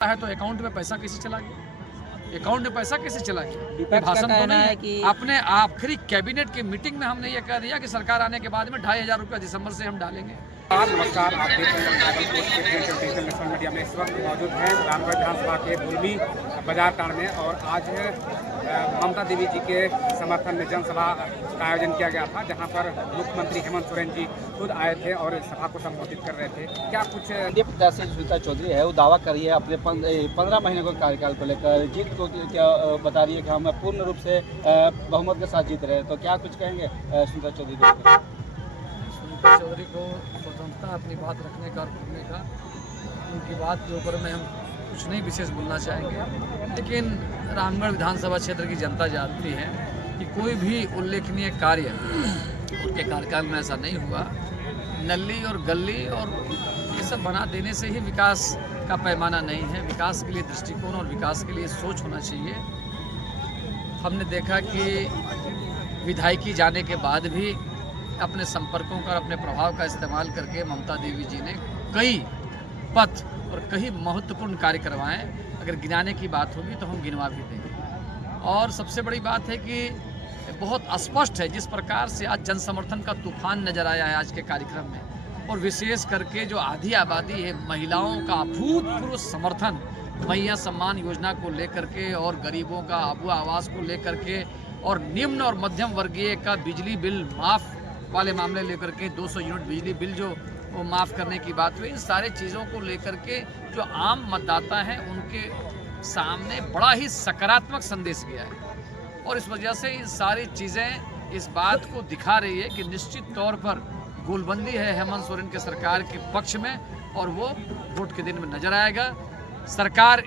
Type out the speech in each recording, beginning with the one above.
है तो अकाउंट में पैसा कैसे चला गया? अकाउंट में पैसा कैसे चला गया? भाषण तो नहीं है कि अपने आखिरी कैबिनेट की मीटिंग में हमने ये कह दिया कि सरकार आने के बाद में 2,500 रुपया दिसंबर से हम डालेंगे। नमस्कार, आप देख रहे हैं भागलपुर नेशनल मीडिया में। इस वक्त मौजूद हैं रामगढ़ विधानसभा के दुलमी बाजार टाड़ में और आज ममता देवी जी के समर्थन में जनसभा का आयोजन किया गया था, जहां पर मुख्यमंत्री हेमंत सोरेन जी खुद आए थे और सभा को संबोधित कर रहे थे। क्या कुछ एनडीए प्रत्याशी सुनीता चौधरी है, वो दावा कर रही है अपने 15 महीने को कार्यकाल को लेकर, जीत को क्या बता रही है कि हम पूर्ण रूप से बहुमत के साथ जीत रहे हैं। तो क्या कुछ कहेंगे सुनीता चौधरी को? सुनीता चौधरी को स्वतंत्रता अपनी बात रखने का और बोलने का, उनकी बात के ऊपर में हम कुछ नहीं विशेष बोलना चाहेंगे, लेकिन रामगढ़ विधानसभा क्षेत्र की जनता जानती है कि कोई भी उल्लेखनीय कार्य उनके कार्यकाल में ऐसा नहीं हुआ। नली और गली और ये सब बना देने से ही विकास का पैमाना नहीं है। विकास के लिए दृष्टिकोण और विकास के लिए सोच होना चाहिए। हमने देखा कि विधायकी जाने के बाद भी अपने संपर्कों का और अपने प्रभाव का इस्तेमाल करके ममता देवी जी ने कई पथ और कई महत्वपूर्ण कार्य करवाएं। अगर गिनाने की बात होगी तो हम गिनवा भी देंगे। और सबसे बड़ी बात है कि बहुत स्पष्ट है जिस प्रकार से आज जन समर्थन का तूफान नजर आया है आज के कार्यक्रम में, और विशेष करके जो आधी आबादी है, महिलाओं का अभूतपूर्व समर्थन मैया सम्मान योजना को लेकर के और गरीबों का आबू आवास को लेकर के और निम्न और मध्यम वर्गीय का बिजली बिल माफ़ वाले मामले लेकर के 200 यूनिट बिजली बिल जो वो माफ़ करने की बात हुई। इन सारे चीज़ों को लेकर के जो आम मतदाता हैं उनके सामने बड़ा ही सकारात्मक संदेश गया है, और इस वजह से ये सारी चीज़ें इस बात को दिखा रही है कि निश्चित तौर पर गोलबंदी है हेमंत सोरेन के सरकार के पक्ष में, और वो वोट के दिन में नजर आएगा। सरकार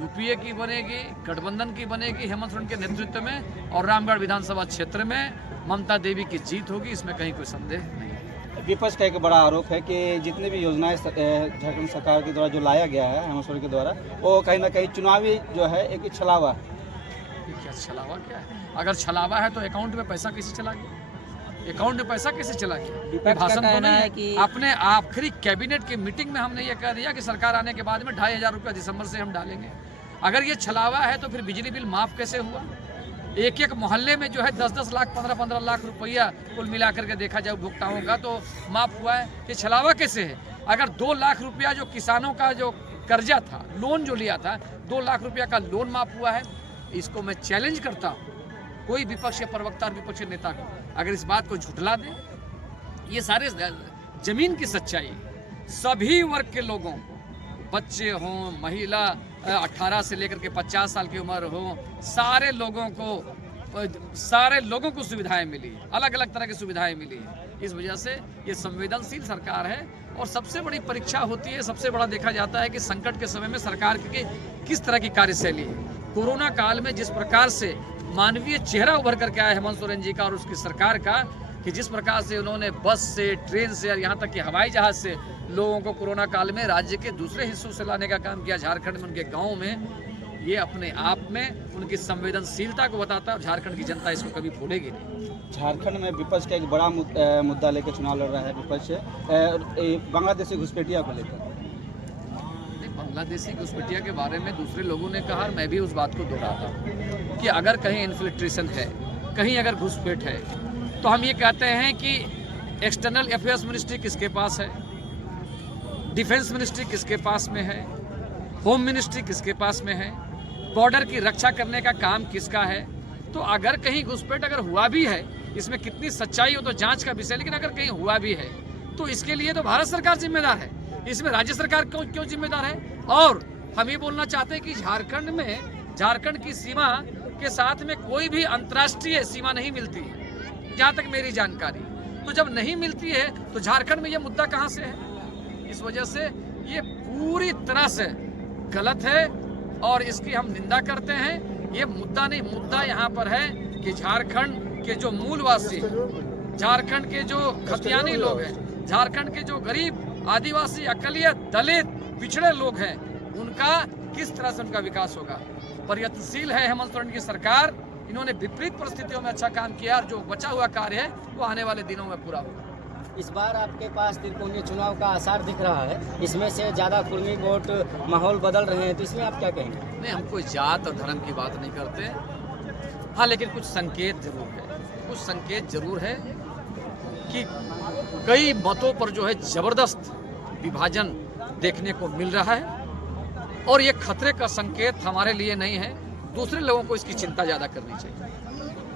यूपीए की बनेगी, गठबंधन की बनेगी हेमंत सोरेन के नेतृत्व में, और रामगढ़ विधानसभा क्षेत्र में ममता देवी की जीत होगी, इसमें कहीं कोई संदेह नहीं। विपक्ष का एक बड़ा आरोप है कि जितने भी योजनाएं झारखंड सरकार के द्वारा जो लाया गया है हेमंत सोरेन के द्वारा, वो कहीं ना कहीं चुनावी जो है एक छलावा है। क्या छलावा क्या है? अगर छलावा है तो अकाउंट में पैसा कैसे चला गया? अकाउंट में पैसा कैसे चला गया? भाषण तो नहीं है कि अपने आखिरी कैबिनेट की मीटिंग में हमने ये कह दिया कि सरकार आने के बाद में 2,500 रुपया दिसंबर से हम डालेंगे। अगर ये छलावा है तो फिर बिजली बिल माफ़ कैसे हुआ? एक एक मोहल्ले में जो है 10-10 लाख 15-15 लाख रुपया कुल मिला करके देखा जाए उपभोक्ताओं का तो माफ़ हुआ है। ये छलावा कैसे है? अगर 2 लाख रुपया जो किसानों का जो कर्जा था, लोन जो लिया था, 2 लाख रुपया का लोन माफ़ हुआ है। इसको मैं चैलेंज करता हूँ कोई विपक्ष के प्रवक्ता और विपक्षी नेता को, अगर इस बात को झुठला दे। ये सारे जमीन की सच्चाई सभी वर्ग के लोगों को, बच्चे हों, महिला 18 से लेकर के 50 साल की उम्र हो, सारे लोगों को सुविधाएं मिली है, अलग अलग तरह की सुविधाएं मिली है। इस वजह से ये संवेदनशील सरकार है, और सबसे बड़ी परीक्षा होती है, सबसे बड़ा देखा जाता है कि संकट के समय में सरकार की किस तरह की कार्यशैली है। कोरोना काल में जिस प्रकार से मानवीय चेहरा उभर करके आया हेमंत सोरेन जी का और उसकी सरकार का, कि जिस प्रकार से उन्होंने बस से, ट्रेन से और यहाँ तक कि हवाई जहाज से लोगों को कोरोना काल में राज्य के दूसरे हिस्सों से लाने का काम किया, झारखंड में उनके गाँव में, ये अपने आप में उनकी संवेदनशीलता को बताता है, और झारखंड की जनता इसको कभी भूलेगी नहीं। झारखंड में विपक्ष का एक बड़ा मुद्दा लेकर चुनाव लड़ रहा है विपक्ष, बांग्लादेशी घुसपैठिया को लेकर। बांग्लादेशी घुसपैठिया के बारे में दूसरे लोगों ने कहा, और मैं भी उस बात को दोहराता हूँ कि अगर कहीं इन्फिल्ट्रेशन है, कहीं अगर घुसपैठ है, तो हम ये कहते हैं कि एक्सटर्नल अफेयर्स मिनिस्ट्री किसके पास है, डिफेंस मिनिस्ट्री किसके पास में है, होम मिनिस्ट्री किसके पास में है, बॉर्डर की रक्षा करने का काम किसका है। तो अगर कहीं घुसपैठ अगर हुआ भी है, इसमें कितनी सच्चाई हो तो जांच का विषय, लेकिन अगर कहीं हुआ भी है तो इसके लिए तो भारत सरकार जिम्मेदार है, इसमें राज्य सरकार क्यों जिम्मेदार है? और हम ये बोलना चाहते हैं कि झारखंड में, झारखंड की सीमा के साथ में कोई भी अंतर्राष्ट्रीय सीमा नहीं मिलती है, जहाँ तक मेरी जानकारी। तो जब नहीं मिलती है तो झारखंड में ये मुद्दा कहाँ से है? इस वजह से ये पूरी तरह से गलत है और इसकी हम निंदा करते हैं। ये मुद्दा नहीं, मुद्दा यहाँ पर है कि झारखंड के जो मूलवासी, झारखंड के जो खतियानी लोग हैं, झारखंड के जो गरीब, आदिवासी, अकलियत, दलित, पिछड़े लोग हैं, उनका किस तरह से उनका विकास होगा। प्रयत्नशील है हेमंत सोरेन की सरकार, इन्होंने विपरीत परिस्थितियों में अच्छा काम किया, और जो बचा हुआ कार्य है वो आने वाले दिनों में पूरा होगा। इस बार आपके पास त्रिकोणीय चुनाव का आसार दिख रहा है, इसमें से ज़्यादा कुर्मी वोट माहौल बदल रहे हैं, तो इसमें आप क्या कहेंगे? नहीं, हम कोई जात और धर्म की बात नहीं करते। हाँ, लेकिन कुछ संकेत जरूर है, कुछ संकेत जरूर है कि कई मतों पर जो है जबरदस्त विभाजन देखने को मिल रहा है और ये खतरे का संकेत हमारे लिए नहीं है, दूसरे लोगों को इसकी चिंता ज़्यादा करनी चाहिए।